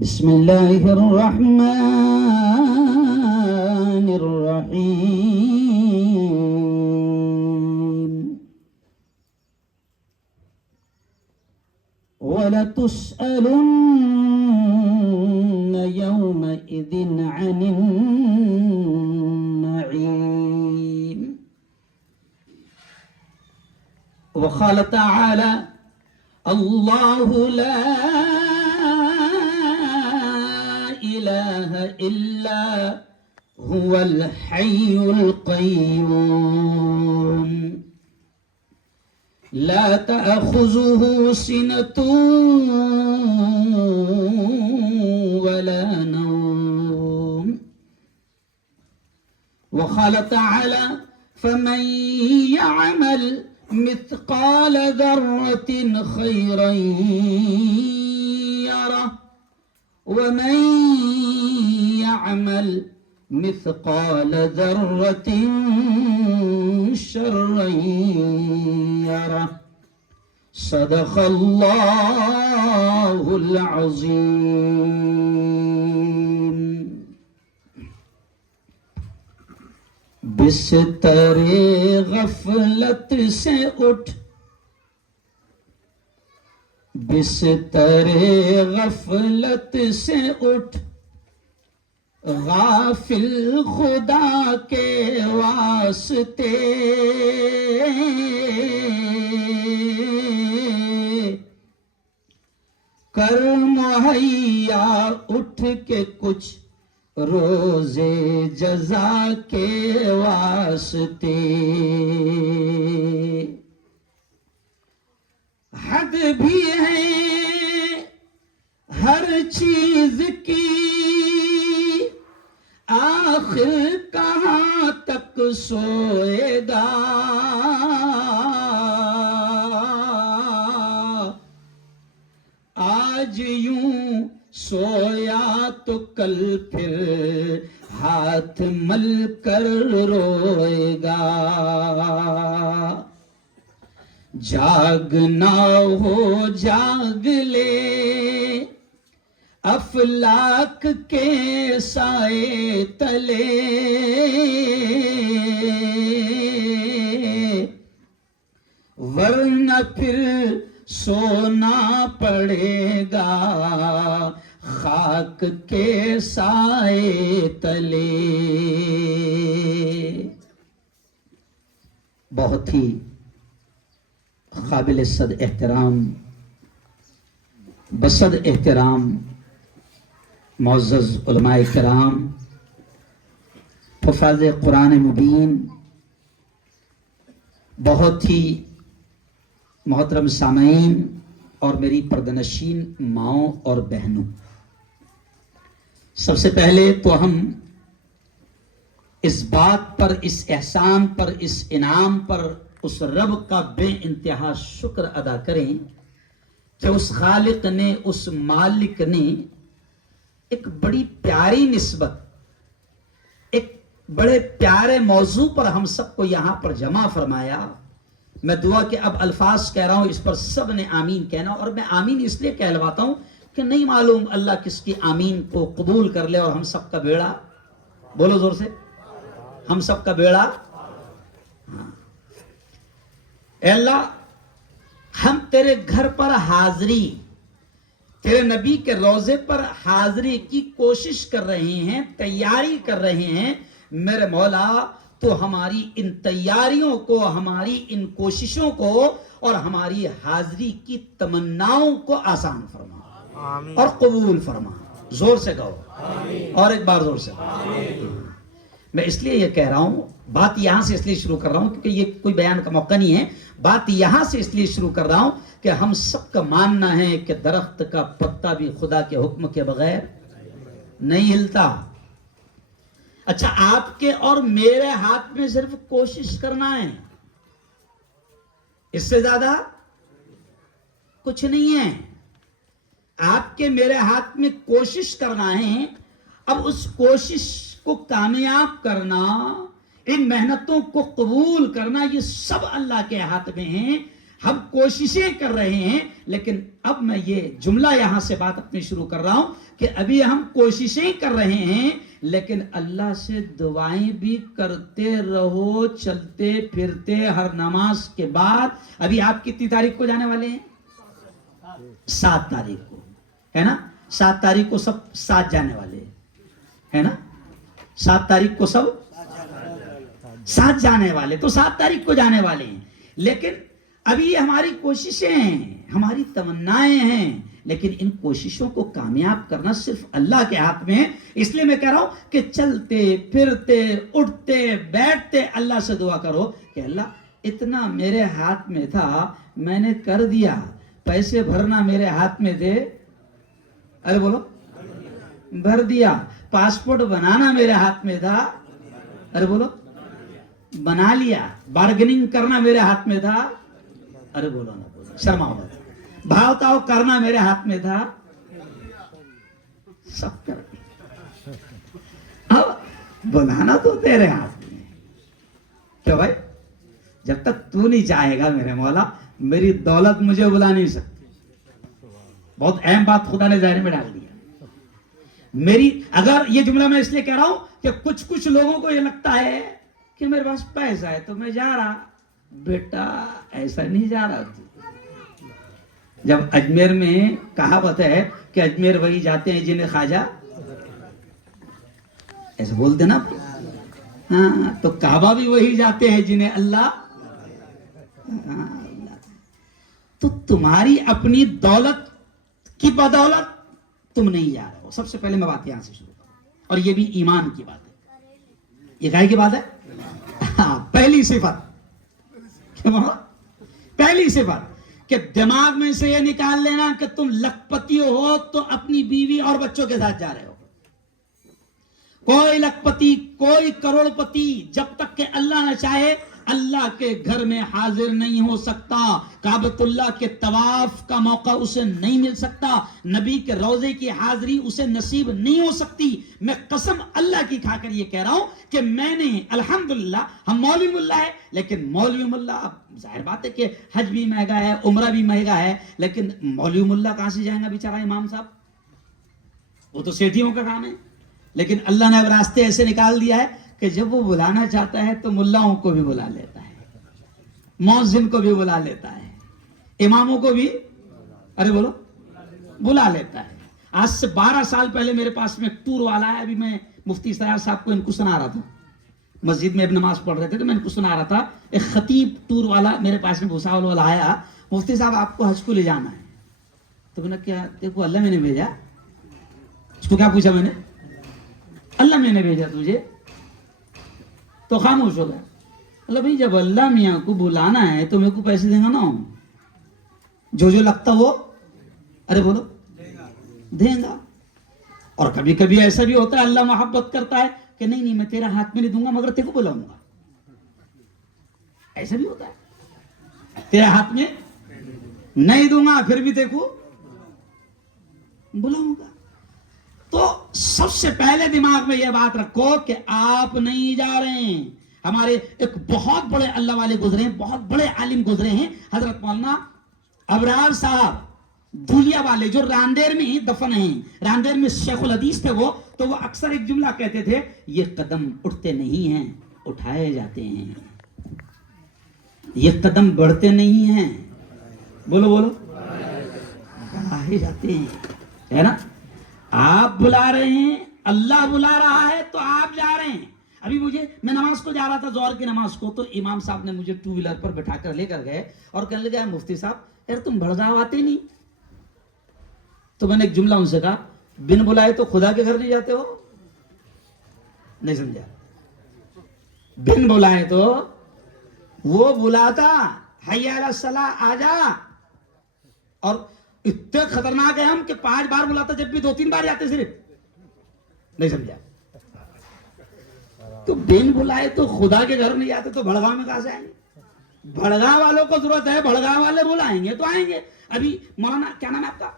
بسم اللہ الرحمن الرحیم وَلَتُسْأَلُنَّ يَوْمَئِذٍ عَنِ النَّعِيمِ وقال تعالى الله لا إله إلا هو الحي القيوم لا تأخذه سنة ولا نوم وقال تعالى فمن يعمل مثقال ذرة خيرا يره ومن يعمل مثقال ذرة شرا يره صدق الله العظيم بستر غفلت سے اٹھ بستر غفلت سے اٹھ غافل خدا کے واسطے کر مہیا اٹھ کے کچھ روزے جزا کے واسطے حد بھی ہے ہر چیز کی آخر کہاں تک سوئے گا آج یوں سویا تو کل پھر ہاتھ مل کر روئے گا جاگنا ہو جاگ لے افلاک کے سائے تلے ورنہ پھر سونا پڑے گا خاک کے سائے تلے بہت ہی قابل صد احترام بصد احترام معزز علماء کرام حفاظ قرآن مبین بہت ہی محترم سامعین اور میری پردنشین ماؤں اور بہنوں سب سے پہلے تو ہم اس بات پر اس احسان پر اس انعام پر اس رب کا بے انتہا شکر ادا کریں کہ اس خالق نے اس مالک نے ایک بڑی پیاری نسبت ایک بڑے پیارے موضوع پر ہم سب کو یہاں پر جمع فرمایا میں دعا کہ اب الفاظ کہہ رہا ہوں اس پر سب نے آمین کہنا اور میں آمین اس لیے کہلواتا ہوں کہ نہیں معلوم اللہ کس کی آمین کو قبول کر لے اور ہم سب کا بیڑا بولو زور سے ہم سب کا بیڑا اے اللہ ہم تیرے گھر پر حاضری تیرے نبی کے روضے پر حاضری کی کوشش کر رہے ہیں تیاری کر رہے ہیں میرے مولا تو ہماری ان تیاریوں کو ہماری ان کوششوں کو اور ہماری حاضری کی تمناؤں کو آسان فرما اور قبول فرما زور سے کہو اور ایک بار زور سے میں اس لیے یہ کہہ رہا ہوں بات یہاں سے اس لیے شروع کر رہا ہوں کیونکہ یہ کوئی بیان کا موقع نہیں ہے بات یہاں سے اس لیے شروع کر رہا ہوں کہ ہم سب کا ماننا ہے کہ درخت کا پتا بھی خدا کے حکم کے بغیر نہیں ہلتا اچھا آپ کے اور میرے ہاتھ میں صرف کوشش کرنا ہے اس سے زیادہ کچھ نہیں ہے آپ کے میرے ہاتھ میں کوشش کرنا ہے اب اس کوشش کو کامیاب کرنا ان محنتوں کو قبول کرنا یہ سب اللہ کے ہاتھ میں ہیں ہم کوششیں کر رہے ہیں، لیکن اب میں یہ جملہ یہاں سے بات اپنی شروع کر رہا ہوں کہ ابھی ہم کوششیں کر رہے ہیں، لیکن اللہ سے دعائیں بھی کرتے رہو، چلتے پھرتے ہر نماز کے بعد۔ ابھی آپ کتنی تاریخ کو جانے والے ہیں؟ 7 تاریخ کو، ہے نا؟ 7 تاریخ کو سب 7 جانے والے ہیں، ہے نا؟ 7 تاریخ کو سب 7 جانے والے، تو 7 تاریخ کو جانے والے ہیں، لیکن ابھی یہ ہماری کوششیں ہیں، ہماری تمنائیں ہیں، لیکن ان کوششوں کو کامیاب کرنا صرف اللہ کے ہاتھ میں ہے۔ اس لیے میں کہہ رہا ہوں کہ چلتے پھرتے اٹھتے بیٹھتے اللہ سے دعا کرو کہ اللہ اتنا میرے ہاتھ میں تھا، میں نے کر دیا، پیسے بھرنا میرے ہاتھ میں تھے، ارے بولو، بھر دیا، پاسپورٹ بنانا میرے ہاتھ میں تھا، ارے بولو، بنا لیا، بارگننگ کرنا میرے ہاتھ میں تھا، ارے بولو نا، بولو، شرماؤ مت، بھاؤ تاؤ کرنا میرے ہاتھ میں تھا، سب کر اب بنانا تو تیرے ہاتھ میں، کیوں بھائی؟ جب تک تو نہیں چاہے گا میرے مولا، میری دولت مجھے بلا نہیں سکتی۔ بہت اہم بات خدا نے ظاہر میں ڈال دیا میری۔ اگر یہ جملہ میں اس لیے کہہ رہا ہوں کہ کچھ لوگوں کو یہ لگتا ہے کہ میرے پاس پیسہ ہے تو میں جا رہا، بیٹا ایسا نہیں جا رہا تو۔ جب اجمیر میں کہاوت ہے کہ اجمیر وہی جاتے ہیں جنہیں خواجہ، ایسے بولتے نا، ہاں، تو کعبہ بھی وہی جاتے ہیں جنہیں اللہ۔ تو تمہاری اپنی دولت کی بدولت تم نہیں جا رہے ہو۔ سب سے پہلے میں بات یہاں سے شروع کروں، اور یہ بھی ایمان کی بات ہے۔ یہ کہے کی بات ہے؟ ہاں، پہلی صفت، پہلی صفت کہ دماغ میں سے یہ نکال لینا کہ تم لکھپتی ہو تو اپنی بیوی اور بچوں کے ساتھ جا رہے ہو۔ کوئی لکھپتی، کوئی کروڑ پتی جب تک کہ اللہ نہ چاہے اللہ کے گھر میں حاضر نہیں ہو سکتا، کعبۃ اللہ کے طواف کا موقع اسے نہیں مل سکتا، نبی کے روضے کی حاضری اسے نصیب نہیں ہو سکتی۔ میں قسم اللہ کی کھا کر یہ کہہ رہا ہوں کہ میں نے الحمدللہ، ہم مولوی ملا ہے، لیکن مولوی ملا، اب ظاہر بات ہے کہ حج بھی مہنگا ہے، عمرہ بھی مہنگا ہے، لیکن مولوی ملا کہاں سے جائیں گا بیچارہ امام صاحب؟ وہ تو سیٹھیوں کا کام ہے، لیکن اللہ نے اب راستے ایسے نکال دیا ہے کہ جب وہ بلانا چاہتا ہے تو ملاؤں کو بھی بلا لیتا ہے، مؤذن کو بھی بلا لیتا ہے، اماموں کو بھی، ارے بولو، بلا لیتا ہے۔ آج سے 12 سال پہلے میرے پاس میں ایک ٹور والا ہے، ابھی میں مفتی سیار صاحب کو ان کو سنا رہا تھا، مسجد میں اب نماز پڑھ رہے تھے تو میں ان کو سنا رہا تھا، ایک خطیب ٹور والا میرے پاس میں بھوساول والا آیا، مفتی صاحب آپ کو حج کو لے جانا ہے، تو میں نے کیا، دیکھو اللہ میں نے بھیجا، اس کو کیا پوچھا میں نے، اللہ میں نے بھیجا تجھے، تو خاموش ہو گیا۔ اللہ بھائی جب اللہ میاں کو بلانا ہے تو میرے کو پیسے دیں گا نا، جو لگتا وہ، ارے بولو، دیں گا۔ اور کبھی کبھی ایسا بھی ہوتا ہے اللہ محبت کرتا ہے کہ نہیں میں تیرا ہاتھ میں نہیں دوں گا مگر تیرے کو بلاؤں گا، ایسا بھی ہوتا ہے، تیرے ہاتھ میں نہیں دوں گا پھر بھی تیرے کو بلاؤں گا۔ تو سب سے پہلے دماغ میں یہ بات رکھو کہ آپ نہیں جا رہے ہیں۔ ہمارے ایک بہت بڑے اللہ والے گزرے ہیں، بہت بڑے عالم گزرے ہیں، حضرت مولانا ابرار صاحب دھولیا والے، جو راندیر میں ہی دفن ہیں، راندیر میں شیخ الحدیث تھے وہ، تو وہ اکثر ایک جملہ کہتے تھے، یہ قدم اٹھتے نہیں ہیں، اٹھائے جاتے ہیں، یہ قدم بڑھتے نہیں ہیں، بولو بولو، بڑھائے جاتے ہیں، ہے نا؟ آپ بلا رہے ہیں، اللہ بلا رہا ہے تو آپ جا رہے ہیں۔ ابھی میں نماز کو جا رہا تھا، ظہر کی نماز کو، تو امام صاحب نے مجھے 2 ویلر پر بٹھا کر لے کر گئے اور کہنے لگا مفتی صاحب یار تم بھڑگاؤ آتے نہیں، تو میں نے ایک جملہ ان سے کہا، بن بلائے تو خدا کے گھر نہیں جاتے ہو، نہیں سمجھا؟ بن بلائے تو وہ بلاتا، حی علی الصلاۃ آ جا، اور اتنے خطرناک ہے ہم کہ 5 بار بلاتا جب بھی 2-3 بار جاتے صرف، نہیں سمجھا؟ تو بن بلائے تو خدا کے گھر نہیں جاتے تو بھڑگاؤں میں کہاں سے آئیں گے؟ بھڑگاؤں والوں کو ضرورت ہے، بھڑگاؤں والے بلائیں گے تو آئیں گے۔ ابھی مولانا کیا نام ہے آپ کا؟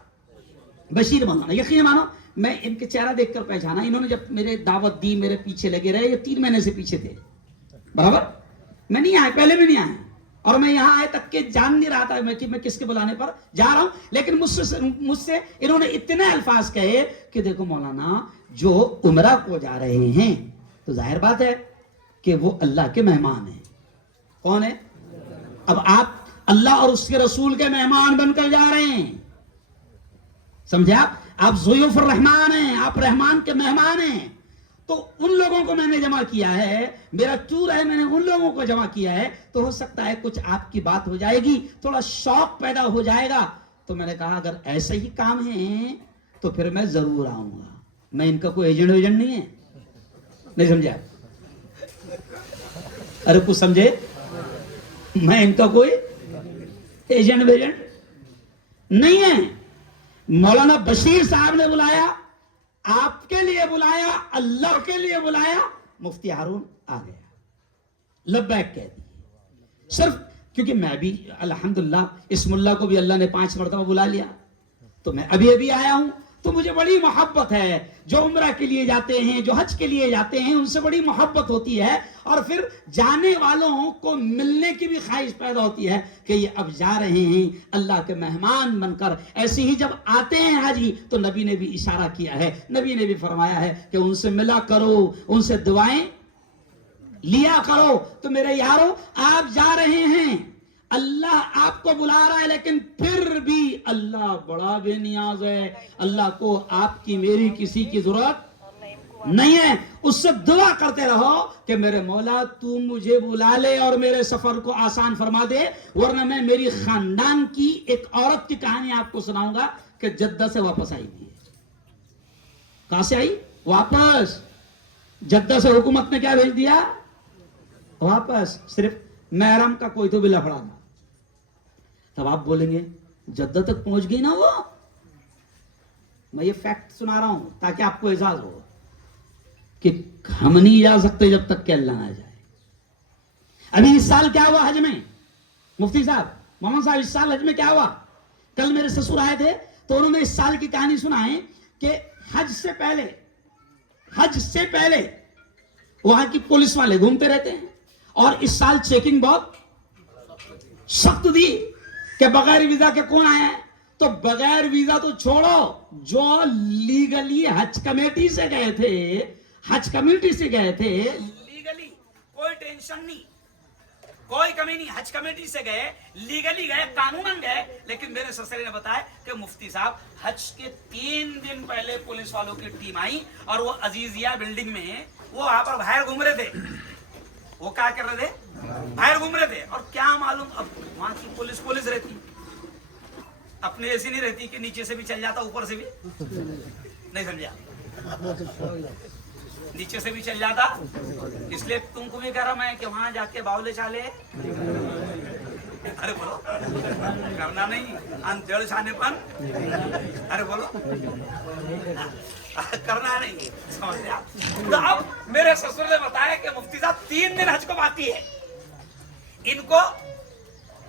بشیر مولانا، یقین مانو میں ان کے چہرہ دیکھ کر پہچانا، انہوں نے جب میرے دعوت دی میرے پیچھے لگے رہے، یہ 3 مہینے سے پیچھے تھے، برابر میں نہیں آیا، پہلے بھی نہیں آیا، اور میں یہاں آئے تک کہ جان نہیں رہا تھا میں کس کے بلانے پر جا رہا ہوں، لیکن مجھ سے انہوں نے اتنے الفاظ کہے کہ دیکھو مولانا، جو عمرہ کو جا رہے ہیں تو ظاہر بات ہے کہ وہ اللہ کے مہمان ہیں. کون ہے؟ اب آپ اللہ اور اس کے رسول کے مہمان بن کر جا رہے ہیں، سمجھے؟ آپ ضیوف الرحمان ہیں، آپ رحمان کے مہمان ہیں. تو ان لوگوں کو میں نے جمع کیا ہے، میرا ٹور ہے، میں نے ان لوگوں کو جمع کیا ہے، تو ہو سکتا ہے کچھ آپ کی بات ہو جائے گی، تھوڑا شوق پیدا ہو جائے گا. تو میں نے کہا اگر ایسے ہی کام ہے تو پھر میں ضرور آؤں گا. میں ان کا کوئی ایجنٹ نہیں ہے. نہیں سمجھا؟ ارے کچھ سمجھے؟ میں ان کا کوئی ایجنٹ نہیں ہے. مولانا بشیر صاحب نے بلایا، آپ کے لیے بلایا، اللہ کے لیے بلایا، مفتی ہارون آ گیا، لبیک کہہ دی. صرف کیونکہ میں بھی الحمدللہ اس ملا کو بھی اللہ نے 5 مرتبہ بلا لیا، تو میں ابھی آیا ہوں، تو مجھے بڑی محبت ہے. جو عمرہ کے لیے جاتے ہیں، جو حج کے لیے جاتے ہیں، ان سے بڑی محبت ہوتی ہے، اور پھر جانے والوں کو ملنے کی بھی خواہش پیدا ہوتی ہے کہ یہ اب جا رہے ہیں اللہ کے مہمان بن کر. ایسے ہی جب آتے ہیں حاجی تو نبی نے بھی اشارہ کیا ہے، نبی نے بھی فرمایا ہے کہ ان سے ملا کرو، ان سے دعائیں لیا کرو. تو میرے یارو، آپ جا رہے ہیں، اللہ آپ کو بلا رہا ہے، لیکن پھر بھی اللہ بڑا بے نیاز ہے. اللہ کو آپ کی میری کسی کی ضرورت نہیں ہے. اس سے دعا کرتے رہو کہ میرے مولا تو مجھے بلا لے اور میرے سفر کو آسان فرما دے، ورنہ میں میری خاندان کی ایک عورت کی کہانی آپ کو سناؤں گا کہ جدہ سے واپس آئی تھی. کہاں سے آئی؟ واپس. جدہ سے حکومت نے کیا بھیج دیا؟ واپس. صرف محرم کا کوئی تو بھی لفڑا تھا. تب آپ بولیں گے جدہ تک پہنچ گئی نا وہ. میں یہ فیکٹ سنا رہا ہوں تاکہ آپ کو احساس ہو کہ ہم نہیں جا سکتے جب تک کہ اللہ نہ جائے. ابھی اس سال کیا ہوا حج میں؟ مفتی صاحب، محمد صاحب، اس سال حج میں کیا ہوا؟ کل میرے سسر آئے تھے تو انہوں نے اس سال کی کہانی سنائے کہ حج سے پہلے وہاں کی پولیس والے گھومتے رہتے ہیں، اور اس سال چیکنگ بہت سخت دی کہ بغیر ویزا کے کون آیا ہے. تو بغیر ویزا تو چھوڑو، جو لیگلی حج کمیٹی سے گئے تھے لیگلی، کوئی ٹینشن نہیں، کوئی کمی نہیں، حج کمیٹی سے گئے، لیگلی گئے، قانوناً گئے. لیکن میرے سسرے نے بتایا کہ مفتی صاحب حج کے 3 دن پہلے پولیس والوں کی ٹیم آئی، اور وہ عزیزیہ بلڈنگ میں وہ وہاں پر باہر گھوم رہے تھے. وہ کیا کر رہے تھے؟ باہر گھوم رہے تھے. اور کیا معلوم، اب وہاں کی پولیس رہتی، اپنے ایسی نہیں رہتی کہ نیچے سے بھی چل جاتا اوپر سے بھی نہیں سمجھا، نیچے سے بھی چل جاتا. اس لیے تم کو بھی کہہ رہا میں کہ وہاں جا کے باولے چالے، ارے بولو کرنا نہیں، انجڑ چھانے پن، ارے بولو کرنا نہیں، سمجھ لیا. تو اب میرے سسر نے بتایا کہ مفتی صاحب 3 دن حج کو باقی ہے. ان کو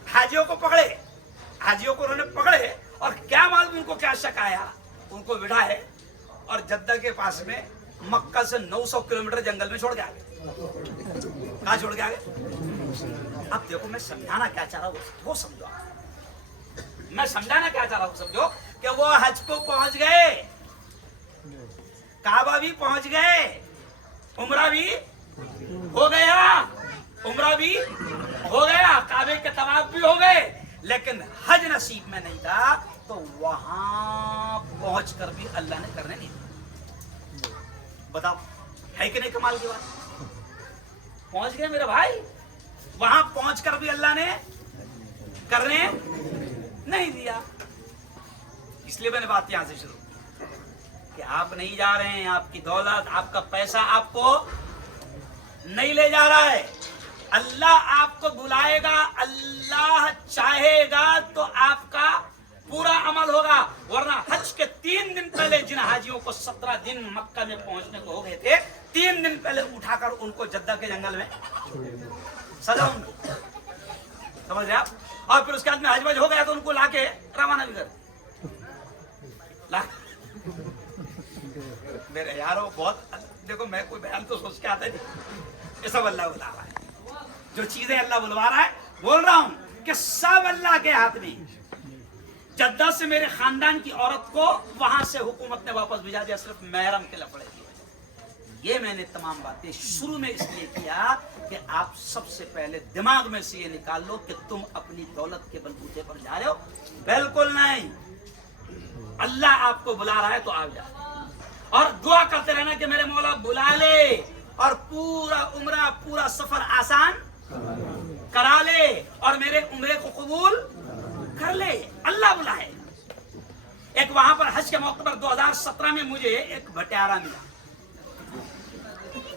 حاجیوں کو پکڑے، حاجیوں کو انہوں نے پکڑے، اور کیا معلوم ان کو کیا شک آیا، ان کو بٹھائے اور جدہ کے پاس میں مکہ سے 900 کلومیٹر جنگل میں چھوڑ کے آگے. کہاں چھوڑ کے آگے؟ اب دیکھو میں سمجھانا کیا چاہ رہا ہوں وہ سمجھو. میں سمجھانا کیا چاہ رہا ہوں سمجھو کہ وہ حج کو پہنچ گئے، کعبہ بھی پہنچ گئے، عمرہ بھی ہو گیا، کعبے کے طواف بھی ہو گئے، لیکن حج نصیب میں نہیں تھا. تو وہاں پہنچ کر بھی اللہ نے کرنے نہیں دیا. بتاؤ ہے کہ نہیں کمال کی بات؟ پہنچ گئے میرے بھائی، وہاں پہنچ کر بھی اللہ نے کرنے نہیں دیا. اس لیے میں نے بات یہاں سے شروع کہ آپ نہیں جا رہے ہیں، آپ کی دولت، آپ کا پیسہ آپ کو نہیں لے جا رہا ہے. اللہ آپ کو بلائے گا، اللہ چاہے گا تو آپ کا پورا عمل ہوگا. ورنہ حج کے 3 دن پہلے جن حاجیوں کو 17 دن مکہ میں پہنچنے کو ہو گئے تھے، 3 دن پہلے اٹھا کر ان کو جدہ کے جنگل میں سزا ان کو، سمجھ رہے آپ؟ اور پھر اس کے بعد میں حج وج ہو گیا تو ان کو لا کے روانہ بھی کر میرے یارو. بہت دیکھو، میں کوئی بیان تو سوچ کے آتا نہیں، یہ سب اللہ بلا رہا ہے. جو چیزیں اللہ بلوا رہا ہے بول رہا ہوں کہ سب اللہ کے ہاتھ میں. جدہ سے میرے خاندان کی عورت کو وہاں سے حکومت نے واپس بھیجا دیا صرف محرم کے لفڑے کی وجہ سے. یہ میں نے تمام باتیں شروع میں اس لیے کیا کہ آپ سب سے پہلے دماغ میں سے یہ نکال لو کہ تم اپنی دولت کے بلبوتے پر جا رہے ہو. بالکل نہیں. اللہ آپ کو بلا رہا ہے تو آپ جا اور دعا کرتے رہنا کہ میرے مولا بلا لے اور پورا عمرہ پورا سفر آسان کرا لے اور میرے عمرے کو قبول کر لے. اللہ بلائے. ایک وہاں پر حج کے موقع پر 2017 میں مجھے ایک بٹیارہ ملا.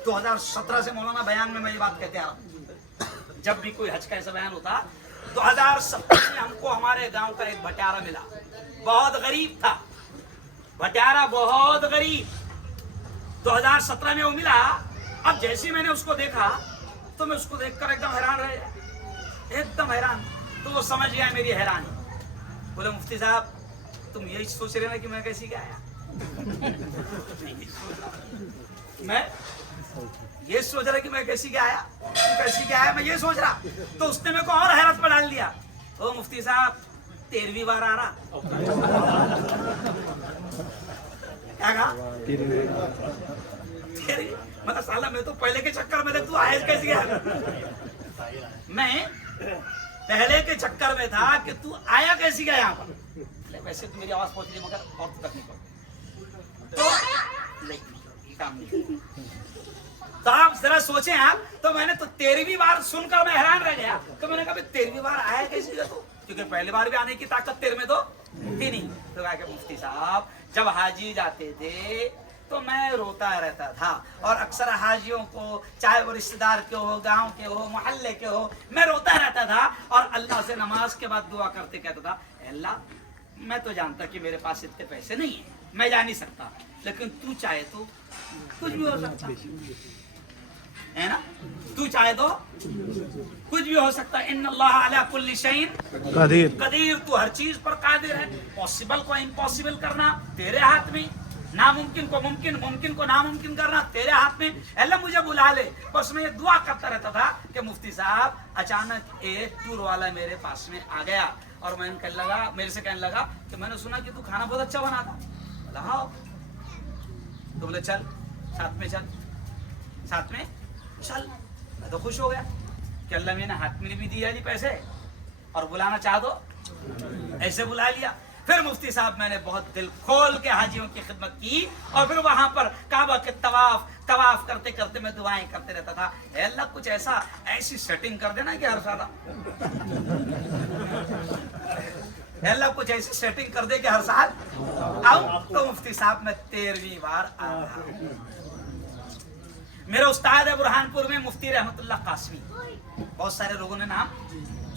2017 سے مولانا بیان میں یہ بات کہتے آ رہا ہوں. جب بھی کوئی حج کا ایسا بیان ہوتا 2017 میں ہم کو ہمارے گاؤں کا ایک بٹیارہ ملا. بہت غریب تھا بٹیارہ, بہت غریب. 2017 میں وہ ملا. اب جیسے میں نے اس کو دیکھا تو میں اس کو دیکھ کر ایک دم حیران رہ گیا, ایک دم حیران. تو وہ سمجھ گیا میری حیرانی. بولے مفتی صاحب تم یہی سوچ رہے نا کہ میں کیسی کیا آیا. میں یہ سوچ رہا کہ میں کیسی کیا آیا, کیسی کیا آیا, میں یہ سوچ رہا. تو اس نے میرے کو اور حیرت میں ڈال دیا. او مفتی صاحب 13ویں بار آ رہا. کیا کہا؟ مطلب سالہ میں تو پہلے کے چکر میں تو آئے کیسی گیا. میں پہلے کے چکر میں تھا کہ تو آیا کیسی گیا یہاں پر. ویسے تو میری آواز پہنچ رہی مگر اور تک نہیں پہنچ تو کام نہیں. تو آپ ذرا سوچیں آپ. تو میں نے تو 13ویں بار سن کر میں حیران رہ گیا. تو میں نے کہا 13ویں بار آیا کیسی گیا تو, کیونکہ پہلی بار بھی آنے کی طاقت تیرے میں تو تھی نہیں. تو کہا کہ مفتی صاحب جب حاجی جاتے تھے تو میں روتا رہتا تھا اور اکثر حاجیوں کو چاہے وہ رشتہ دار کے ہو, گاؤں کے ہو, محلے کے ہو, میں روتا رہتا تھا اور اللہ سے نماز کے بعد دعا کرتے کہتا تھا اے اللہ میں تو جانتا کہ میرے پاس اتنے پیسے نہیں ہیں, میں جا نہیں سکتا, لیکن تو چاہے تو کچھ بھی ہو سکتا ہے نا. تو چاہے تو کچھ بھی ہو سکتا ہے. ان اللہ علی کل شیء قدیر. تو ہر چیز پر قادر ہے. پاسبل کو امپاسبل کرنا تیرے ہاتھ میں, ناممکن کو ممکن, ممکن کو ناممکن کرنا تیرے ہاتھ میں. اللہ مجھے بلا لے. بس میں یہ دعا کرتا رہتا تھا کہ مفتی صاحب اچانک ایک ٹور والا میرے پاس میں آ گیا اور میں کہنے لگا, میرے سے کہنے لگا کہ میں نے سنا کہ تو کھانا بہت اچھا بناتا. بولا تو بولے چل ساتھ میں چل, ساتھ میں چل. میں تو خوش ہو گیا کہ اللہ میں نے ہاتھ میں بھی دیا جی پیسے اور بلانا چاہ دو ایسے بلا لیا. پھر مفتی صاحب میں نے بہت دل کھول کے حاجیوں کی خدمت کی اور پھر وہاں پر کعبہ کے طواف کرتے کرتے میں دعائیں کرتے رہتا تھا. اے اللہ کچھ ایسی سیٹنگ کر دینا کہ ہر سال اے اللہ کچھ ایسی سیٹنگ کر دے کہ ہر سال آؤ. تو مفتی صاحب میں 13ویں بار آ رہا ہوں. میرے استاد ہے برہان پور میں مفتی رحمت اللہ قاسمی. بہت سارے لوگوں نے نام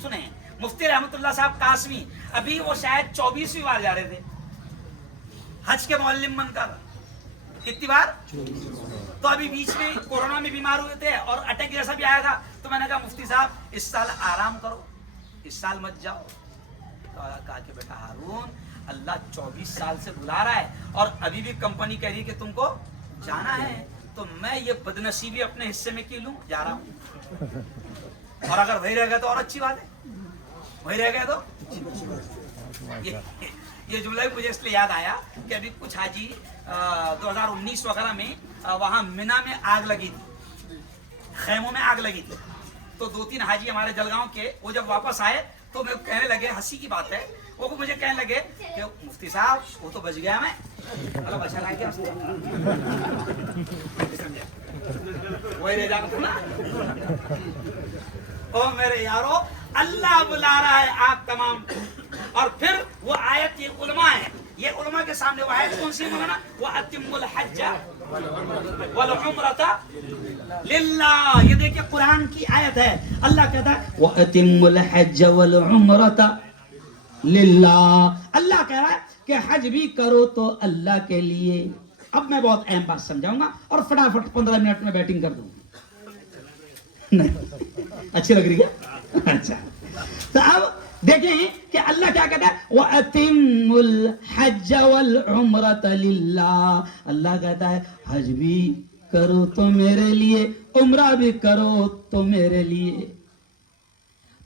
سنے ہیں. مفتی رحمت اللہ صاحب قاسمی ابھی وہ شاید 24ویں بار جا رہے تھے حج کے معلم بن کر. کتنی بار؟ تو ابھی بیچ میں کورونا میں بیمار ہوئے تھے اور اٹیک جیسا بھی آیا تھا. تو میں نے کہا مفتی صاحب اس سال آرام کرو, اس سال مت جاؤ. تو کہا کہ بیٹا ہارون اللہ 24 سال سے بلا رہا ہے اور ابھی بھی کمپنی کہہ رہی ہے کہ تم کو جانا ہے, تو میں یہ بدنصیبی اپنے حصے میں کی لوں, جا رہا ہوں. اور اگر وہی رہ گیا تو اور اچھی بات ہے, وہی رہ گیا تو. یہ جملہ مجھے اس لیے یاد آیا کہ ابھی کچھ حاجی 2019 وغیرہ میں وہاں مینا میں آگ لگی تھی, خیموں میں آگ لگی تھی. تو 2-3 حاجی ہمارے جلگاؤں کے وہ جب واپس آئے تو میں کہنے لگے, ہنسی کی بات ہے, وہ مجھے کہنے لگے کہ مفتی صاحب وہ تو بچ گیا, میں مطلب اچھا لگ گیا وہی رہ جانا تھا نا. او میرے یارو اللہ بلا رہا ہے آپ تمام. اور پھر وہ آیت یہ علماء ہے, یہ علماء کے سامنے وہ آیت کون سی ہے مولانا؟ وَأَتِمُّ الْحَجَّ وَالْعُمْرَةَ لِلَّهِ. یہ دیکھیں قرآن کی آیت ہے. اللہ کہتا ہے وَأَتِمُّ الْحَجَّ وَالْعُمْرَةَ لِلَّهِ. اللہ کہہ رہا ہے کہ حج بھی کرو تو اللہ کے لیے. اب میں بہت اہم بات سمجھاؤں گا اور فٹافٹ 15 منٹ میں بیٹنگ کر دوں گا. اچھی لگ رہی ہے؟ اچھا. تو اب دیکھیں کہ اللہ کیا کہتا ہے وَأَتِمُّ الْحَجَّ وَالْعُمْرَةَ لِلَّهِ. اللہ کہتا ہے حج بھی کرو تو میرے لیے, عمرہ بھی کرو تو میرے لیے.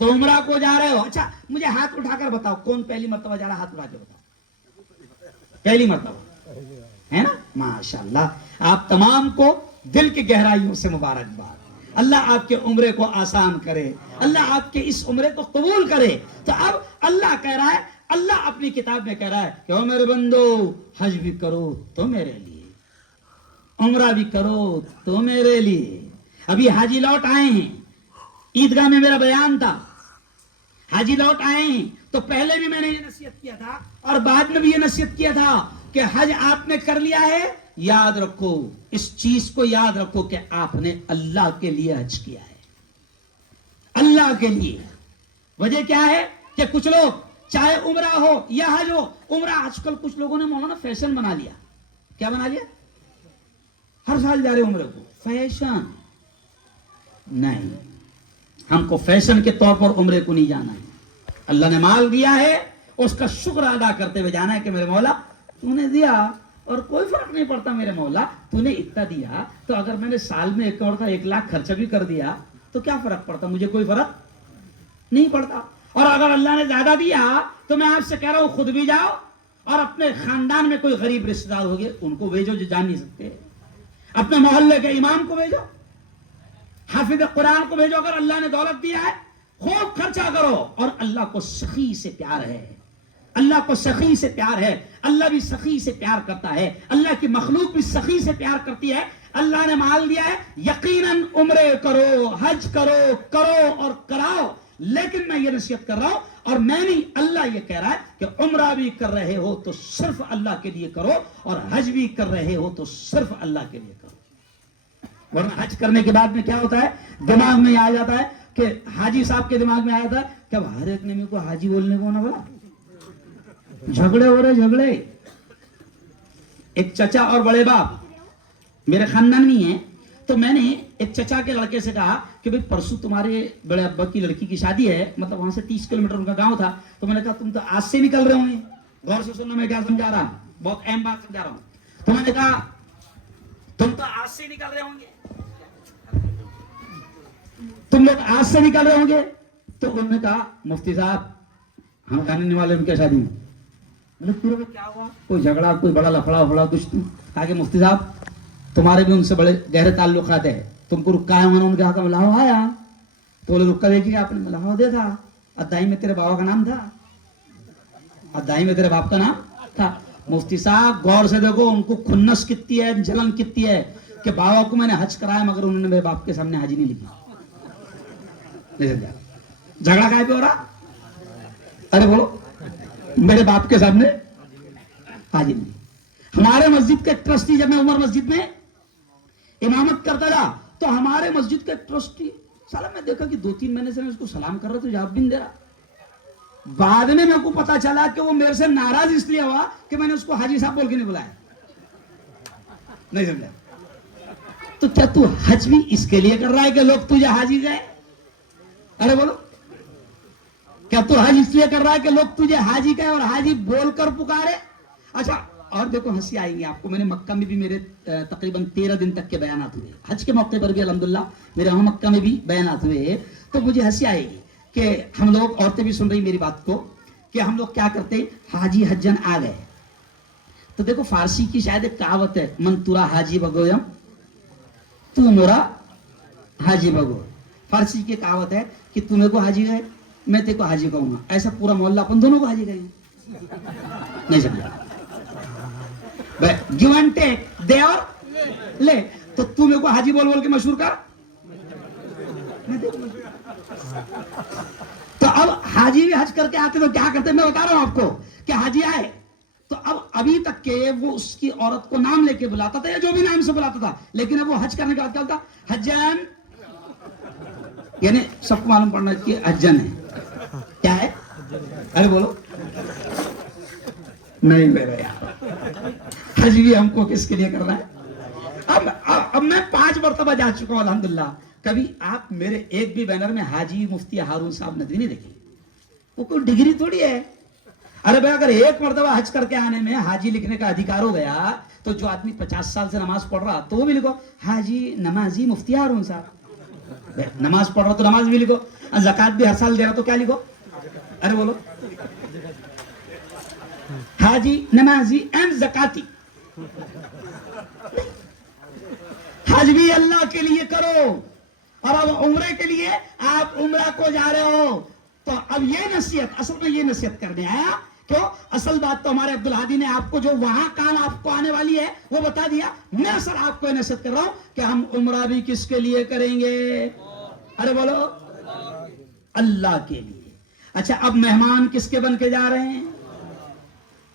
تو عمرہ کو جا رہے ہو, اچھا مجھے ہاتھ اٹھا کر بتاؤ کون پہلی مرتبہ جا رہا ہے, ہاتھ اٹھا کے بتاؤ. پہلی مرتبہ ہے نا, ماشاءاللہ. آپ تمام کو دل کی گہرائیوں سے مبارکباد. اللہ آپ کے عمرے کو آسان کرے, اللہ آپ کے اس عمرے کو قبول کرے. تو اب اللہ کہہ رہا ہے, اللہ اپنی کتاب میں کہہ رہا ہے کہ او میرے بندو, حج بھی کرو تو میرے لیے, عمرہ بھی کرو تو میرے لیے. ابھی حاجی لوٹ آئے ہیں, عیدگاہ میں میرا بیان تھا, حاجی لوٹ آئے ہیں تو پہلے بھی میں نے یہ نصیحت کیا تھا اور بعد میں بھی یہ نصیحت کیا تھا کہ حج آپ نے کر لیا ہے, یاد رکھو, اس چیز کو یاد رکھو کہ آپ نے اللہ کے لیے حج کیا ہے, اللہ کے لیے. وجہ کیا ہے کہ کچھ لوگ چاہے عمرہ ہو یا حج ہو, عمرہ آج کل کچھ لوگوں نے مولانا فیشن بنا لیا. کیا بنا لیا؟ ہر سال جا رہے عمرے کو, فیشن نہیں. ہم کو فیشن کے طور پر عمرے کو نہیں جانا ہے. اللہ نے مال دیا ہے, اس کا شکر ادا کرتے ہوئے جانا ہے کہ میرے مولا تو نے دیا اور کوئی فرق نہیں پڑتا, میرے مولا تو نے اتنا دیا تو اگر میں نے سال میں 1,00,000 خرچہ بھی کر دیا تو کیا فرق پڑتا, مجھے کوئی فرق نہیں پڑتا. اور اگر اللہ نے زیادہ دیا تو میں آپ سے کہہ رہا ہوں خود بھی جاؤ اور اپنے خاندان میں کوئی غریب رشتہ دار ہوگے ان کو بھیجو جو جان نہیں سکتے, اپنے محلے کے امام کو بھیجو, حافظ قرآن کو بھیجو. اگر اللہ نے دولت دیا ہے خوب خرچہ کرو. اور اللہ کو سخی سے پیار ہے, اللہ کو سخی سے پیار ہے, اللہ بھی سخی سے پیار کرتا ہے, اللہ کی مخلوق بھی سخی سے پیار کرتی ہے. اللہ نے مال دیا ہے, یقیناً عمرے کرو, حج کرو, کرو اور کراؤ. لیکن میں یہ نصیحت کر رہا ہوں اور میں نہیں, اللہ یہ کہہ رہا ہے کہ عمرہ بھی کر رہے ہو تو صرف اللہ کے لیے کرو اور حج بھی کر رہے ہو تو صرف اللہ کے لیے کرو. ورنہ حج کرنے کے بعد میں کیا ہوتا ہے, دماغ میں آ جاتا ہے کہ حاجی صاحب کے دماغ میں آیا تھا کہ اب ہر ایک نے میرے کو حاجی بولنے کو نہ بولا, جھگڑے ہو رہے جھگڑے. ایک چچا اور بڑے باپ میرے خاندان میں ہیں, تو میں نے ایک چچا کے لڑکے سے کہا کہ بھئی پرسوں تمہارے بڑے ابا کی لڑکی کی شادی ہے, مطلب وہاں سے 30 کلومیٹر ان کا گاؤں تھا. تو میں نے کہا تم تو آج سے نکل رہے ہوں گے, غور سے سننا میں کیا سمجھا رہا ہوں, بہت اہم بات سمجھا رہا ہوں. تو میں نے کہا تم تو آج سے نکل رہے ہوں گے, تم لوگ آج سے نکل رہے ہوں گے. تو انہوں نے کہا مفتی صاحب ہم جاننے والے ان کی شادی میں. پورے کیا ہوا, کوئی جھگڑا, کوئی بڑا لفڑا وفڑا کچھ نہیں. آگے مفتی صاحب تمہارے بھی ان سے بڑے گہرے تعلقات ہیں, تم کو رکا ہے, انہوں نے کہا ملاحو آیا تو بولے رکا دیکھیے آپ نے, ملاحو دیکھا, ادائی میں تیرے بابا کا نام تھا, ادائی میں تیرے باپ کا نام تھا. مفتی صاحب غور سے دیکھو, ان کو کھنس کتنی ہے, جلن کتنی ہے کہ بابا کو میں نے حج کرایا مگر انہوں نے میرے باپ کے سامنے حاجی نہیں لکھی. جھگڑا کہاں پہ ہو رہا, ارے بولو میرے باپ کے سامنے حاجی نہیں. ہمارے مسجد کے ٹرسٹی, جب میں عمر مسجد میں امامت کرتا تھا تو ہمارے مسجد کے ٹرسٹی سالہ میں دیکھا کہ 2-3 مہینے سے میں اس کو سلام کر رہا تو جواب بھی نہیں دے رہا. بعد میں میرے کو پتا چلا کہ وہ میرے سے ناراض اس لیے ہوا کہ میں نے اس کو حاجی صاحب بول کے نہیں بلایا. نہیں سمجھا؟ تو کیا تو حج بھی اس کے لیے کر رہا ہے کہ لوگ تجھے حاجی گئے؟ ارے بولو, کیا تو حج اس لیے کر رہا ہے کہ لوگ تجھے حاجی کہے اور حاجی بول کر پکارے؟ اچھا اور دیکھو ہنسی آئیں گی آپ کو, میں نے مکہ میں بھی میرے تقریباً 13 دن تک کے بیانات ہوئے, حج کے موقع پر بھی الحمدللہ میرے وہاں مکہ میں بھی بیانات ہوئے. تو مجھے ہنسی آئے گی کہ ہم لوگ, عورتیں بھی سن رہی میری بات کو, کہ ہم لوگ کیا کرتے, حاجی حجن آ گئے. تو دیکھو فارسی کی شاید ایک کہاوت ہے, من تورا حاجی بگویم تو مورا حاجی بگو. فارسی کی کہاوت ہے کہ تمہیں کو حاجی گئے میں تے کو حاجی کہوں گا, ایسا پورا محلہ اپن دونوں کو حاجی کہیں گے. نہیں سمجھا؟ گیو اینڈ ٹیک, دے اور لے. تو تو میرے کو حاجی بول بول کے مشہور کر. تو اب حاجی بھی حج کر کے آتے تو کیا کرتے, میں بتا رہا ہوں آپ کو کہ حاجی آئے تو اب ابھی تک کہ وہ اس کی عورت کو نام لے کے بلاتا تھا یا جو بھی نام سے بلاتا تھا, لیکن اب وہ حج کرنے کے بعد کیا ہوتا, حجن, یعنی سب کو معلوم پڑنا کہ حجن ہے. کیا ہے؟ ارے بولو. نہیں میرے یار, حج بھی ہم کو کس کے لیے کرنا ہے. اب میں 5 مرتبہ جا چکا ہوں الحمدللہ, کبھی آپ میرے ایک بھی بینر میں حاجی مفتی ہارون صاحب ندوی نہیں دیکھے. وہ کوئی ڈگری تھوڑی ہے. ارے بھائی اگر ایک مرتبہ حج کر کے آنے میں حاجی لکھنے کا ادھیکار ہو گیا تو جو آدمی 50 سال سے نماز پڑھ رہا تو وہ بھی لکھو حاجی نمازی مفتی ہارون صاحب. نماز پڑھ رہا تو نماز بھی لکھو, زکات بھی ہر سال دے رہا تو کیا لکھو, ارے بولو, حاجی نمازی اینڈ زکاتی. حج بھی اللہ کے لیے کرو, اور اب عمرے کے لیے آپ عمرہ کو جا رہے ہو تو اب یہ نصیحت, اصل میں یہ نصیحت کرنے آیا. کیوں؟ اصل بات تو ہمارے عبدالہادی نے آپ کو جو وہاں کام آپ کو آنے والی ہے وہ بتا دیا. میں اصل آپ کو یہ نصیحت کر رہا ہوں کہ ہم عمرہ بھی کس کے لیے کریں گے, ارے بولو, اللہ کے لیے. اچھا اب مہمان کس کے بن کے جا رہے ہیں,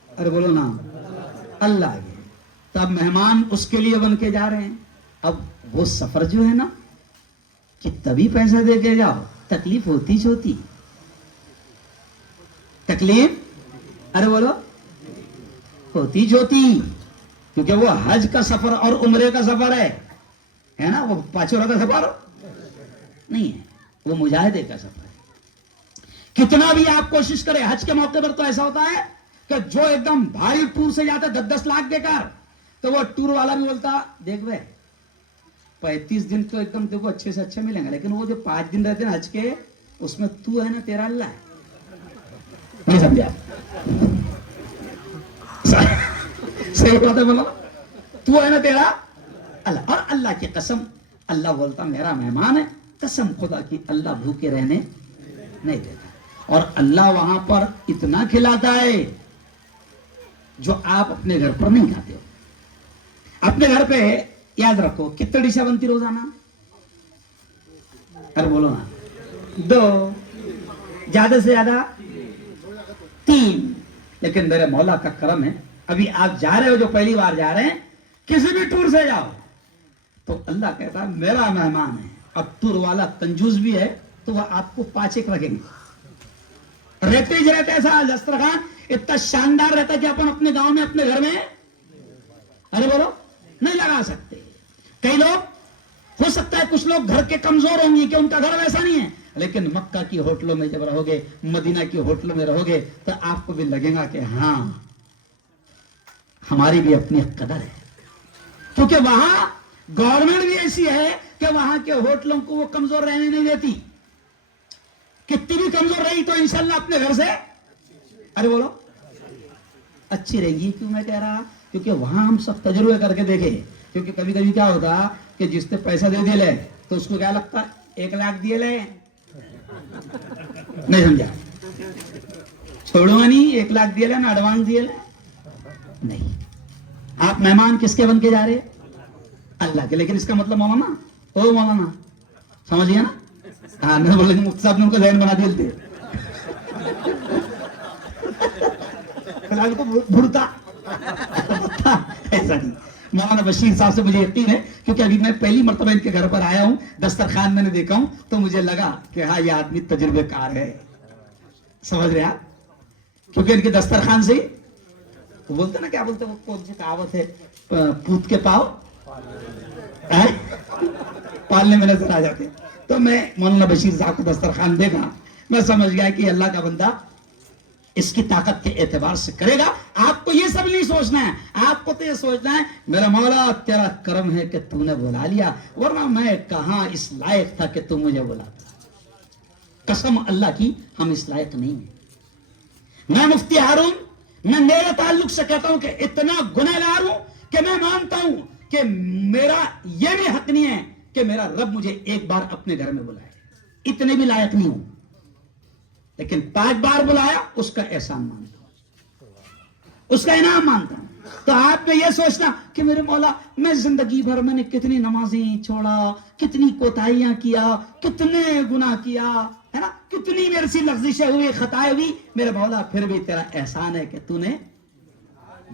ارے بولو نا, اللہ کے. تو اب مہمان اس کے لیے بن کے جا رہے ہیں. اب وہ سفر جو ہے نا کہ تبھی پیسہ دے کے جاؤ, تکلیف ہوتی چھوتی, تکلیف, ارے بولو, ہوتی چھوتی, کیونکہ وہ حج کا سفر اور عمرے کا سفر ہے نا, وہ پاچورا کا سفر نہیں ہے, وہ مجاہدے کا سفر ہے. کتنا بھی آپ کوشش کریں, حج کے موقع پر تو ایسا ہوتا ہے کہ جو ایک دم بھاری ٹور سے جاتا ہے 10-10 لاکھ دے کر, تو وہ ٹور والا بھی بولتا دیکھ بھائی 35 دن تو ایک دم دیکھو اچھے سے اچھے ملیں گے, لیکن وہ جو 5 دن رہتے ہیں حج کے, اس میں تو ہے نا تیرا اللہ ہے. نہیں سمجھا, صحیح بات ہے, بولو, تو ہے نا تیرا اللہ. اور اللہ کی قسم, اللہ بولتا میرا مہمان ہے, قسم خدا کی اللہ بھوکے رہنے نہیں دیتا. اور اللہ وہاں پر اتنا کھلاتا ہے جو آپ اپنے گھر پر نہیں کھاتے ہو. اپنے گھر پہ یاد رکھو کتنے ڈشیں بنتی روزانہ, ارے بولو نا, 2, زیادہ سے زیادہ 3. لیکن میرے مولا کا کرم ہے, ابھی آپ جا رہے ہو, جو پہلی بار جا رہے ہیں, کسی بھی ٹور سے جاؤ تو اللہ کہتا ہے میرا مہمان ہے. اب ٹور والا کنجوس بھی ہے تو وہ آپ کو 5 ایک رکھیں گے. رہتے ہی رہتے ایسا دسترخوان اتنا شاندار رہتا ہے کہ اپن اپنے گاؤں میں اپنے گھر میں, ارے بولو, نہیں لگا سکتے. کئی لوگ ہو سکتا ہے کچھ لوگ گھر کے کمزور ہوں گے کہ ان کا گھر ویسا نہیں ہے, لیکن مکہ کی ہوٹلوں میں جب رہو گے, مدینہ کی ہوٹلوں میں رہو گے, تو آپ کو بھی لگے گا کہ ہاں ہماری بھی اپنی قدر ہے. کیونکہ وہاں گورنمنٹ بھی ایسی ہے کہ وہاں کے ہوٹلوں کو وہ کمزور رہنے نہیں دیتی. کتنی بھی کمزور رہی تو انشاءاللہ اپنے گھر سے, ارے بولو, اچھی رہے گی. کیوں میں کہہ رہا, کیونکہ وہاں ہم سب تجربے کر کے دیکھیں. کیونکہ کبھی کبھی کیا ہوتا کہ جس نے پیسہ دے دیا لے تو اس کو کیا لگتا 1 لاکھ دیے لے, نہیں سمجھا, چھوڑو نہیں, 1 لاکھ دیے لے نا, ایڈوانس دیے لے نہیں. آپ مہمان کس کے بن کے جا رہے, اللہ کے. لیکن اس کا مطلب مولانا, او مولانا سمجھ گیا نا, ہاں میں بولے مفتی صاحب نے ان کو ذہن بنا دیتے فی کو بھڑتا ایسا نہیں. مولانا بشیر صاحب سے مجھے یقین ہے, کیونکہ ابھی میں پہلی مرتبہ ان کے گھر پر آیا ہوں, دسترخوان میں نے دیکھا ہوں, تو مجھے لگا کہ ہاں یہ آدمی تجربے کار ہے. سمجھ رہے آپ, کیونکہ ان کے دسترخوان سے وہ بولتے نا, کیا بولتے ہیں, وہ کون سی کہاوت ہے, پوت کے پاؤ پالنے میں نظر آ جاتے. تو میں مولانا بشیر صاحب کو دسترخوان دیکھا, میں سمجھ گیا کہ اللہ کا بندہ اس کی طاقت کے اعتبار سے کرے گا. آپ کو یہ سب نہیں سوچنا ہے, آپ کو تو یہ سوچنا ہے میرا مولا تیرا کرم ہے کہ تو نے بلا لیا, ورنہ میں کہاں اس لائق تھا کہ تو مجھے بلاتا. قسم اللہ کی ہم اس لائق نہیں ہیں. میں مفتی ہارون, میں میرے تعلق سے کہتا ہوں کہ اتنا گنہگار ہوں کہ میں مانتا ہوں کہ میرا یہ بھی حق نہیں ہے کہ میرا رب مجھے ایک بار اپنے گھر میں بلائے. اتنے بھی لائق نہیں ہوں, لیکن 5 بار بلایا اس کا احسان مانتا ہوں, اس کا انعام مانتا ہوں. تو آپ نے یہ سوچنا کہ میرے مولا میں زندگی بھر میں نے کتنی نمازیں چھوڑا, کتنی کوتاہیاں کیا, کتنے گناہ کیا ہے نا, کتنی میرے سے لغزشیں ہوئی, خطائیں ہوئی, میرے مولا پھر بھی تیرا احسان ہے کہ تو نے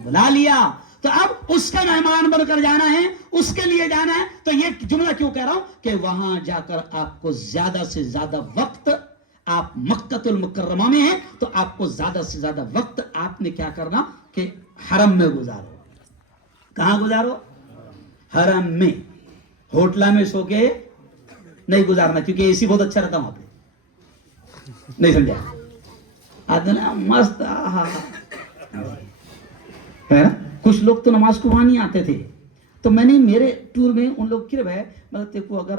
بلا لیا. تو اب اس کا مہمان بن کر جانا ہے, اس کے لیے جانا ہے. تو یہ جملہ کیوں کہہ رہا ہوں کہ وہاں جا کر آپ کو زیادہ سے زیادہ وقت, آپ مکۃ المکرمہ میں ہیں تو آپ کو زیادہ سے زیادہ وقت آپ نے کیا کرنا کہ حرم میں گزارو. کہاں گزارو, حرم میں. ہوٹلہ میں سو کے نہیں گزارنا, کیونکہ اے سی بہت اچھا رہتا وہاں پہ, نہیں سمجھا, آدمی مست ہے نا. کچھ لوگ تو نماز کو وہاں نہیں آتے تھے, تو میں نے میرے ٹور میں ان لوگ کی مطلب کو اگر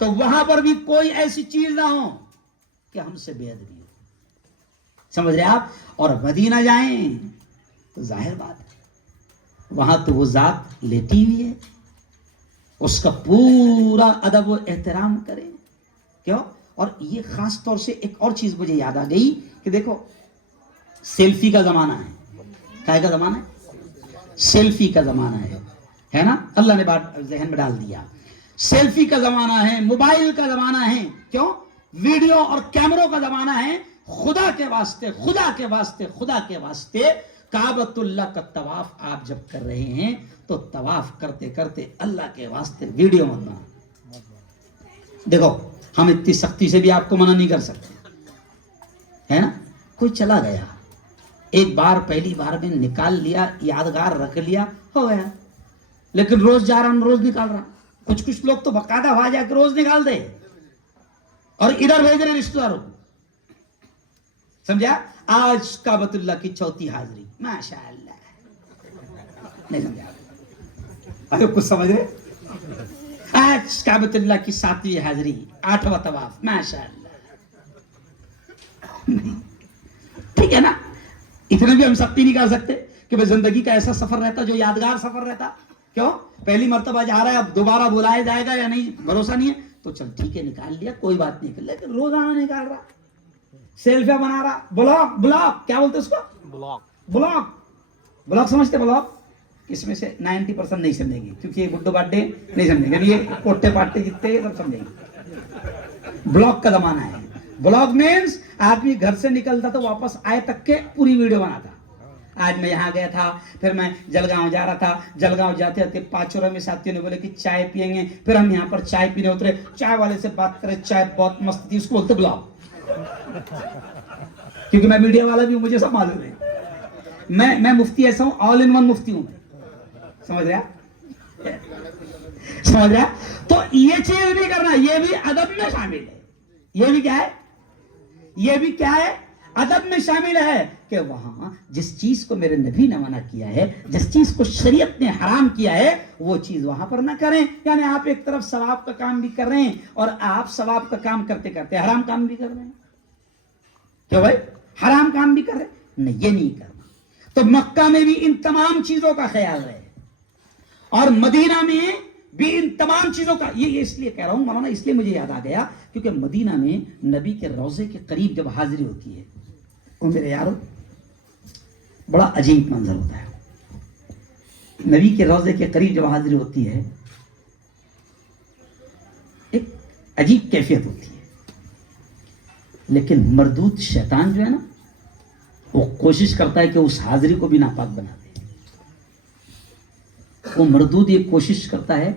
تو وہاں پر بھی کوئی ایسی چیز نہ ہو کہ ہم سے بے ادبی ہو. سمجھ رہے آپ؟ اور مدینہ جائیں تو ظاہر بات ہے وہاں تو وہ ذات لیٹی ہوئی ہے, اس کا پورا ادب و احترام کریں. کیوں؟ اور یہ خاص طور سے ایک اور چیز مجھے یاد آ گئی کہ دیکھو سیلفی کا زمانہ ہے. کیا کا زمانہ ہے؟ سیلفی کا زمانہ ہے نا. اللہ نے بات ذہن میں ڈال دیا. سیلفی کا زمانہ ہے, موبائل کا زمانہ ہے. کیوں؟ ویڈیو اور کیمروں کا زمانہ ہے. خدا کے واسطے, خدا کے واسطے, خدا کے واسطے کعبۃ اللہ کا طواف آپ جب کر رہے ہیں تو طواف کرتے کرتے اللہ کے واسطے ویڈیو مت بنا. دیکھو ہم اتنی سختی سے بھی آپ کو منع نہیں کر سکتے, ہے نا. کوئی چلا گیا ایک بار, پہلی بار میں نکال لیا, یادگار رکھ لیا, ہو گیا. لیکن روز جا رہا, روز نکال رہا. کچھ لوگ تو باقاعدہ وہاں جا کے روز نکال دے اور ادھر بھیج رہے رشتہ داروں کو. سمجھا؟ آج کعبۃ اللہ کی 4تھی حاضری, ماشاء اللہ. نہیں سمجھا؟ اگر کچھ سمجھ رہے؟ آج کعبۃ اللہ کی 7ویں حاضری, 8واں طواف, ماشاء اللہ. ٹھیک ہے نا. اتنا بھی ہم سختی نہیں کر سکتے کہ زندگی کا ایسا سفر رہتا جو یادگار سفر رہتا. کیوں؟ پہلی مرتبہ جا رہا ہے, اب دوبارہ بلایا جائے گا یا نہیں بھروسہ نہیں ہے, تو چل ٹھیک ہے نکال لیا, کوئی بات نہیں. لیکن روزانہ نکال رہا, سیلفیاں بنا رہا, بلاک کیا بولتے اس کو, بلاک سمجھتے؟ بلاک اس میں سے 90% نہیں سمجھیں گے کیونکہ یہ گڈو باڈے نہیں سمجھیں گے, یہ کوٹے پاٹے جتنے سب سمجھیں گے. بلاک کا زمانہ ہے. بلاک مینس آدمی گھر سے نکلتا تو واپس آئے تک کے پوری ویڈیو بناتا. آج میں یہاں گیا تھا, پھر میں جلگاؤں جا رہا تھا, جلگاؤں جاتے جاتے 5 میں ساتھیوں نے بولے کہ چائے پیئیں گے, پھر ہم یہاں پر چائے پینے اترے, چائے والے سے بات کرے, چائے بہت مست تھی, اس کو بولتے بلاک. کیونکہ میں میڈیا والا بھی ہوں, مجھے سب معلوم ہے. میں مفتی ایسا ہوں, آل ان ون مفتی ہوں. سمجھ رہا؟ سمجھ رہا؟ تو یہ چیز بھی کرنا, یہ بھی ادب میں شامل ہے. یہ بھی کیا ہے؟ یہ بھی کیا ہے؟ ادب میں شامل ہے کہ وہاں جس چیز کو میرے نبی نے منع کیا ہے, جس چیز کو شریعت نے حرام کیا ہے, وہ چیز وہاں پر نہ کریں. یعنی آپ ایک طرف ثواب کا کام بھی کر رہے ہیں اور آپ ثواب کا کام کرتے کرتے حرام کام بھی کر رہے ہیں. کیا بھائی حرام کام بھی کر رہے ہیں؟ نہیں, یہ نہیں کرنا. تو مکہ میں بھی ان تمام چیزوں کا خیال رہے اور مدینہ میں بھی ان تمام چیزوں کا. یہ اس لیے کہہ رہا ہوں مولانا, اس لیے مجھے یاد آ گیا کیونکہ مدینہ میں نبی کے روضے کے قریب جب حاضری ہوتی ہے, وہ میرے یارو بڑا عجیب منظر ہوتا ہے. نبی کے روضے کے قریب جب حاضری ہوتی ہے ایک عجیب کیفیت ہوتی ہے. لیکن مردود شیطان جو ہے نا, وہ کوشش کرتا ہے کہ اس حاضری کو بھی ناپاک بنا دے. وہ مردود یہ کوشش کرتا ہے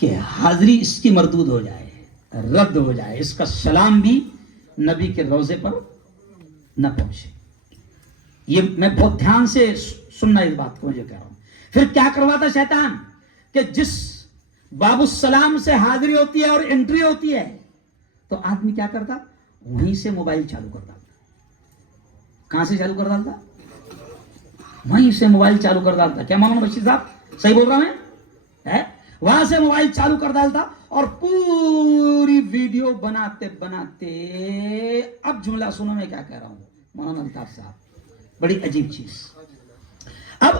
کہ حاضری اس کی مردود ہو جائے, رد ہو جائے, اس کا سلام بھی نبی کے روضے پر نہ پہنچے. یہ میں بہت دھیان سے سننا اس بات کو, مجھے کہہ رہا ہوں. پھر کیا کرواتا شیطان کہ جس باب السلام سے حاضری ہوتی ہے اور انٹری ہوتی ہے تو آدمی کیا کرتا, وہیں سے موبائل چالو کر ڈالتا. کہاں سے چالو کر ڈالتا؟ وہیں سے موبائل چالو کر ڈالتا. کیا مولانا بشیر صاحب صحیح بول رہا میں؟ وہاں سے موبائل چالو کر ڈالتا اور پوری ویڈیو بناتے بناتے, اب جملہ سنو میں کیا کہہ رہا ہوں مولانا الطاف صاحب, بڑی عجیب چیز. اب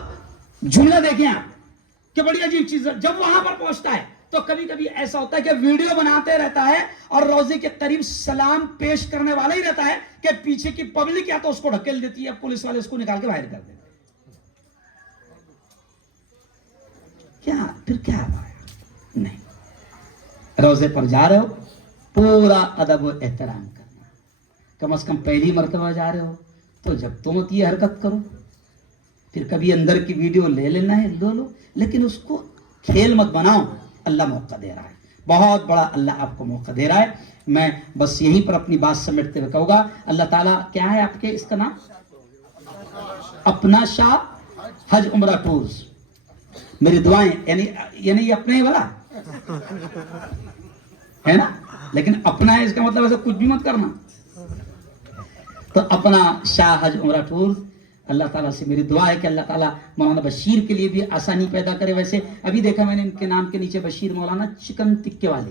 جملہ دیکھیں آپ کہ بڑی عجیب چیز. جب وہاں پر پہنچتا ہے تو کبھی کبھی ایسا ہوتا ہے کہ ویڈیو بناتے رہتا ہے اور روزے کے قریب سلام پیش کرنے والا ہی رہتا ہے کہ پیچھے کی پبلک یا تو اس کو ڈھکیل دیتی ہے, پولیس والے اس کو نکال کے باہر کر دیتے ہیں. کیا پھر کیا ہوا؟ نہیں, روزے پر جا رہے ہو پورا ادب و احترام کرنا. کم از کم پہلی مرتبہ جا رہے ہو تو جب تم یہ حرکت کرو, پھر کبھی اندر کی ویڈیو لے لینا ہے لو, لیکن اس کو کھیل مت بناؤ. اللہ موقع دے رہا ہے, بہت بڑا اللہ آپ کو موقع دے رہا ہے. میں بس یہیں پر اپنی بات سمیٹتے ہوئے کہوں گا, اللہ تعالیٰ کیا ہے آپ کے اس کا نام؟ اپنا شاہ حج عمرہ ٹورز. میری دعائیں یعنی یہ اپنے ہی والا ہے نا, لیکن اپنا ہے اس کا مطلب ایسا کچھ بھی مت کرنا. تو اپنا شاہ حج عمرہ ٹورز, اللہ تعالیٰ سے میری دعا ہے کہ اللہ تعالیٰ مولانا بشیر کے لیے بھی آسانی پیدا کرے. ویسے ابھی دیکھا میں نے ان کے نام کے نیچے بشیر مولانا چکن ٹکے والے,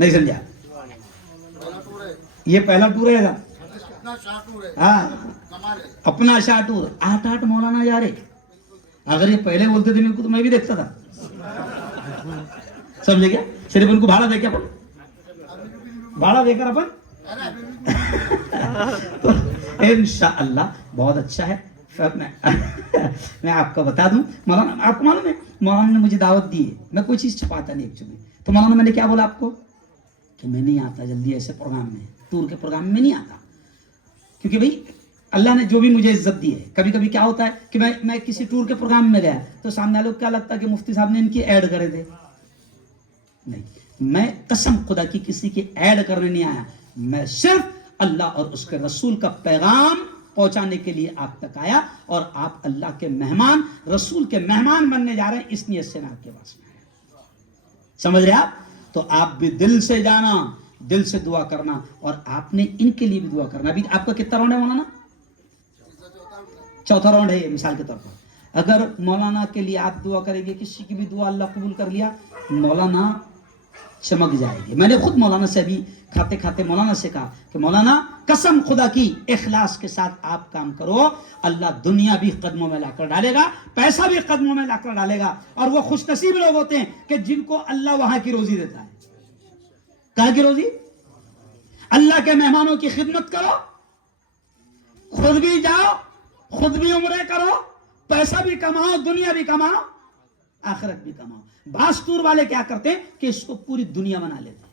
نہیں سمجھا؟ یہ پہلا ٹور ہے ہاں اپنا شاہ ٹور. 8 مولانا جا رہے. اگر یہ پہلے بولتے تھے میرے کو تو میں بھی دیکھتا تھا. سمجھے کیا؟ صرف ان کو بھاڑا دے کے اپن بھاڑا دے کر اپن تو انشاءاللہ بہت اچھا ہے. میں آپ کو بتا دوں مولانا, آپ کو معلوم ہے مولانا نے مجھے دعوت دی ہے, میں کوئی چیز چھپاتا نہیں ایکچولی. تو مولانا میں نے کیا بولا آپ کو کہ میں نہیں آتا جلدی ایسے پروگرام میں, ٹور کے پروگرام میں نہیں آتا, کیونکہ بھائی اللہ نے جو بھی مجھے عزت دی ہے. کبھی کبھی کیا ہوتا ہے کہ میں کسی ٹور کے پروگرام میں گیا تو سامنے والوں کو کیا لگتا ہے کہ مفتی صاحب نے ان کی ایڈ کرے تھے. نہیں, میں قسم خدا کی کسی کی ایڈ کرنے نہیں آیا. میں صرف اللہ اور اس کے رسول کا پیغام پہنچانے کے لیے آپ تک آیا, اور آپ اللہ کے مہمان, رسول کے مہمان بننے جا رہے ہیں, اس نیت سے میں آپ کے پاس میں آیا. سمجھ رہے آپ؟ تو آپ بھی دل سے جانا, دل سے دعا کرنا, اور آپ نے ان کے لیے بھی دعا کرنا. ابھی آپ کا کتنا راؤنڈ ہے مولانا؟ چوتھا راؤنڈ ہے مثال کے طور پر. اگر مولانا کے لیے آپ دعا کریں گے, کسی کی بھی دعا اللہ قبول کر لیا, مولانا چمک جائے گی. میں نے خود مولانا سے ابھی کھاتے کھاتے مولانا سے کہا کہ مولانا قسم خدا کی اخلاص کے ساتھ آپ کام کرو, اللہ دنیا بھی قدموں میں لا کر ڈالے گا, پیسہ بھی قدموں میں لا کر ڈالے گا. اور وہ خوش نصیب لوگ ہوتے ہیں کہ جن کو اللہ وہاں کی روزی دیتا ہے. کہاں کی روزی؟ اللہ کے مہمانوں کی خدمت کرو, خود بھی جاؤ, خود بھی عمرے کرو, پیسہ بھی کماؤ, دنیا بھی کماؤ, آخرت بھی کماؤ. بعض ٹور والے کیا کرتے ہیں کہ اس کو پوری دنیا بنا لیتے ہیں,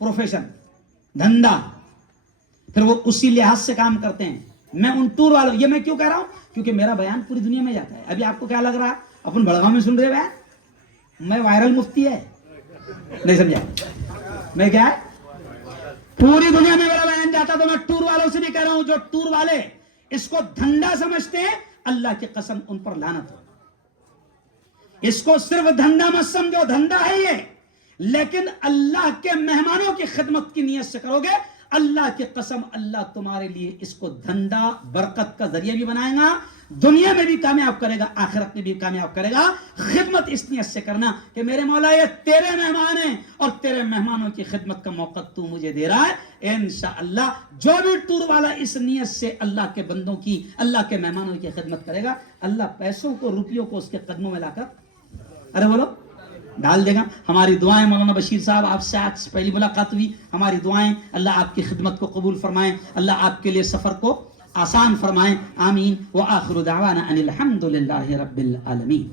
پروفیشن, دھندا, پھر وہ اسی لحاظ سے کام کرتے ہیں. میں ان ٹور والوں, یہ میں کیوں کہہ رہا ہوں کیونکہ میرا بیان پوری دنیا میں جاتا ہے. ابھی آپ کو کیا لگ رہا ہے اپن بڑگاؤں میں سن رہے بیان, میں وائرل مفتی ہے, نہیں سمجھا؟ میں کیا ہے پوری دنیا میں میرا بیان جاتا. تو میں ٹور والوں سے بھی کہہ رہا ہوں, جو ٹور والے اس کو دھندا سمجھتے ہیں, اللہ کی قسم ان پر لعنت ہو. اس کو صرف دھندا مت سمجھو, دھندا ہے یہ, لیکن اللہ کے مہمانوں کی خدمت کی نیت سے کرو گے, اللہ کی قسم اللہ تمہارے لیے اس کو دھندا برکت کا ذریعہ بھی بنائے گا, دنیا میں بھی کامیاب کرے گا, آخرت میں بھی کامیاب کرے گا. خدمت اس نیت سے کرنا کہ میرے مولا یہ تیرے مہمان ہیں, اور تیرے مہمانوں کی خدمت کا موقع تو مجھے دے رہا ہے. انشاءاللہ جو بھی ٹور والا اس نیت سے اللہ کے بندوں کی, اللہ کے مہمانوں کی خدمت کرے گا, اللہ پیسوں کو, روپیوں کو اس کے قدموں میں لا کر, ارے بولو, ڈال دے گا. ہماری دعائیں مولانا بشیر صاحب, آپ سے آج پہلی ملاقات ہوئی, ہماری دعائیں اللہ آپ کی خدمت کو قبول فرمائیں, اللہ آپ کے لیے سفر کو آسان فرمائیں. آمین. وآخر دعوانا ان الحمد للہ رب العالمین.